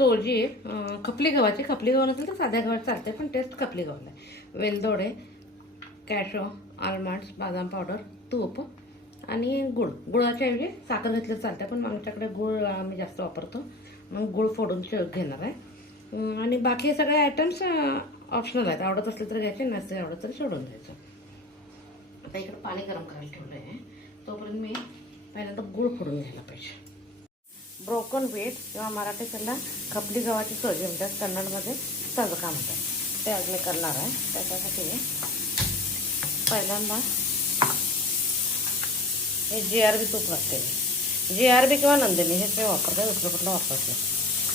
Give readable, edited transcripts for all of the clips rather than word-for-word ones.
सोजी खपली गव्हाची. खपली गव्हा नसेल तर साध्या गव्हात चालते, पण टेस्ट खपली गव्हाला आहे. वेलदोडे, कॅशो, आल्मंड्स, बदाम पावडर, तूप आणि गुळ. गुळाच्या ऐवजी साखर घेतलं चालते, पण आमच्याकडे गुळ आम्ही जास्त वापरतो, मग गुळ फोडून घेणार आहे. आणि बाकी सगळे आयटम्स ऑप्शनल आहेत. आवडत असले तर घ्यायचे, नसते आवडत तर सोडून द्यायचं. आता इकडे पाणी गरम करायला ठेवलं आहे. तोपर्यंत मी पहिल्यांदा गुळ फोडून घ्यायला पाहिजे. ब्रोकन व्हीट किंवा मराठीत त्याला खपली गव्हाची सोजी म्हणतात, कन्नडमध्ये सजका म्हणतात. ते आज मी करणार आहे. त्याच्यासाठी पहिल्यांदा हे GRB तूप वापरते. GRB किंवा नंदिनी हेच मी वापरते, दुसरं कुठलं वापरत नाही.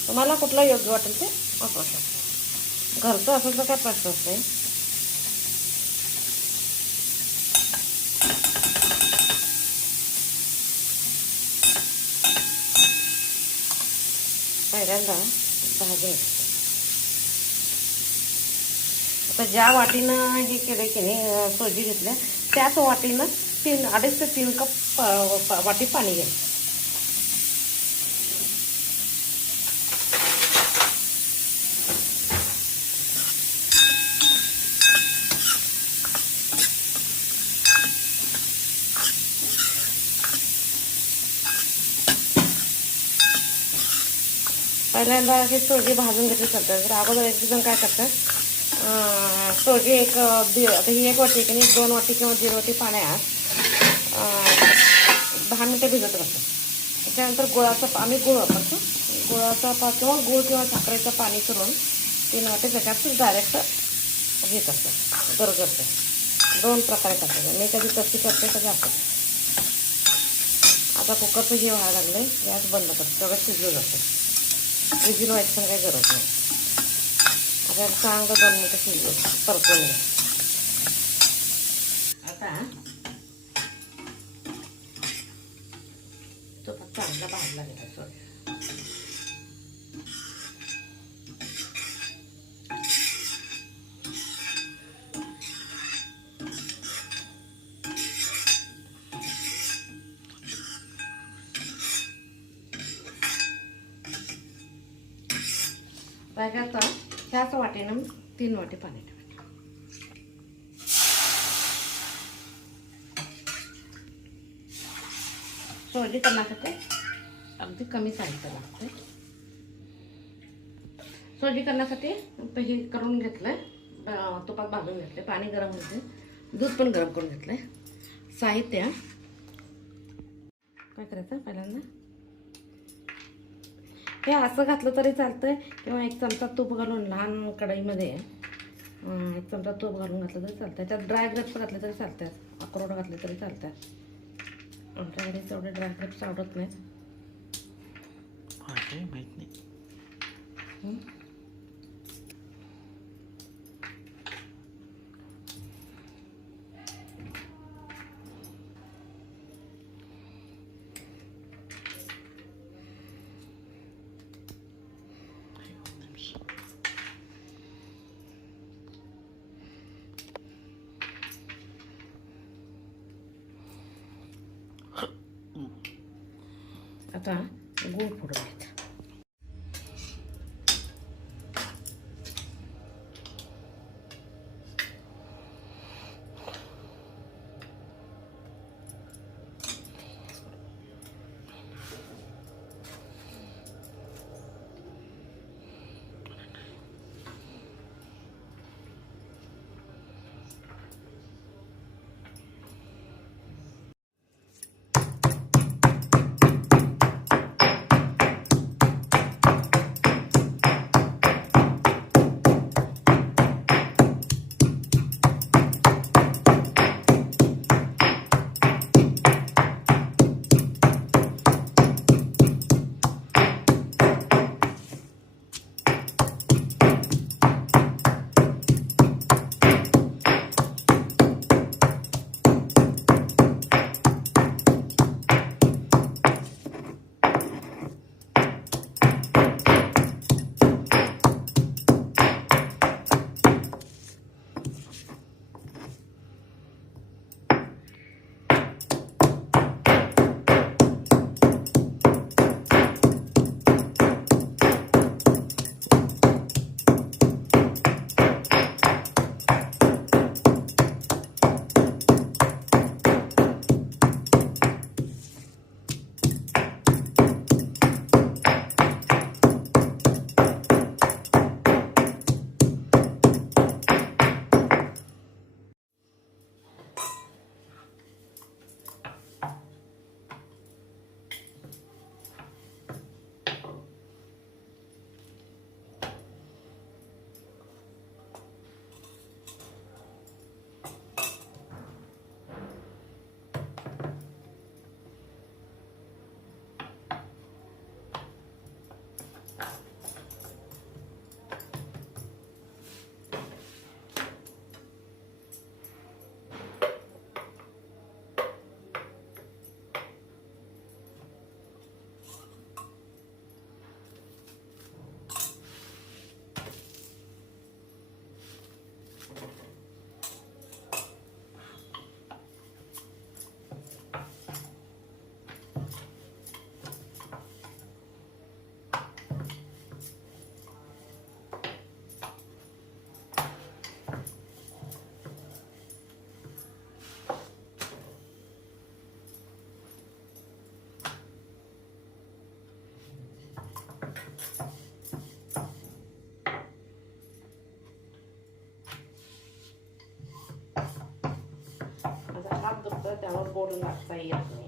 तुम्हाला कुठलं योग्य वाटेल ते वापरू शकता. घरचं असेल तर काय प्रश्नच नाही. पहिल्यांदा भाजी. आता ज्या वाटीनं हे केलं की नाही सोजी घेतल्या, त्याच वाटीनं 2.5 ते 3 कप वाटी पाणी घ्यायचं. पहिल्यांदा हे सोजी भाजून घेतली चालतात. तर अगोदर एक जण काय करतात, सोजी आता ही 1 वाटी की नाही 2 वाटी किंवा 1.5 वाटी पाण्यात 10 मिनटं भिजत बसतात. त्याच्यानंतर आम्ही गुळ वापरतो. किंवा गुळ किंवा साखरेचं पाणी करून 3 वाटी त्याच्यात डायरेक्ट घेत असतात. गरगरते 2 प्रकारे करतात. मी कधी तशी करते, कधी असं. आता कुकरचं हे व्हायला लागलं, गॅस बंद करतो. सगळं शिजलं जातं. विजिल व्हायचं पण काही गरज नाही. आता चांगलं 2 मिनटं शिजलं परतून घ्या. आता तो चांगला भाजला गेला सोड. आता ह्याच वाटीनं 3 वाटी पाणी ठेवायचं. सोजी करण्यासाठी अगदी कमी साहित्य लागतं. सोजी करण्यासाठी हे करून घेतलंय, तुपात भाजून घेतले, पाणी गरम होते, दूध पण गरम करून घेतलंय. साहित्य काय करायचं, पहिल्यांदा हे असं घातलं तरी चालतंय, किंवा 1 चमचा तूप घालून लहान कढईमध्ये 1 चमचा तूप घालून घातलं तरी चालतंय. त्यात ड्राय ग्रेप्स घातले तरी चालतात, अक्रोड घातले तरी चालतात. आमच्याकडे तेवढे ड्राय ग्रेप्स आवडत नाहीत. माहीत नाही. आता गूळ फोडून घ्यायचा. राहतं, त्यामुळे गोड लागता येत नाही.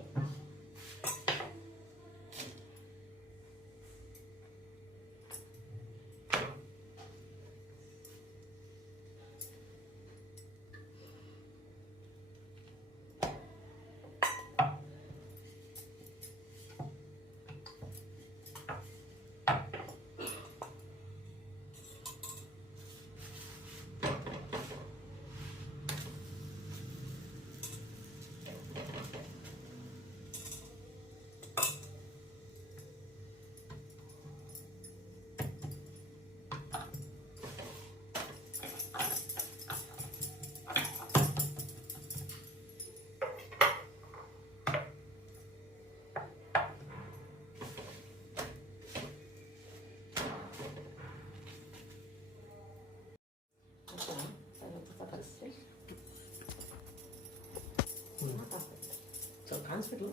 Hospital?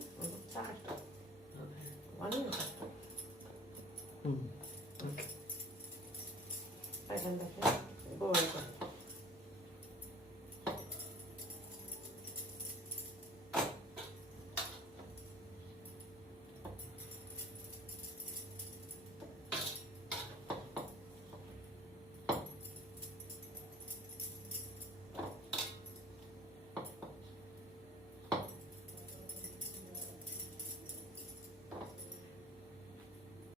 Okay. पहिल्यांदा गोळ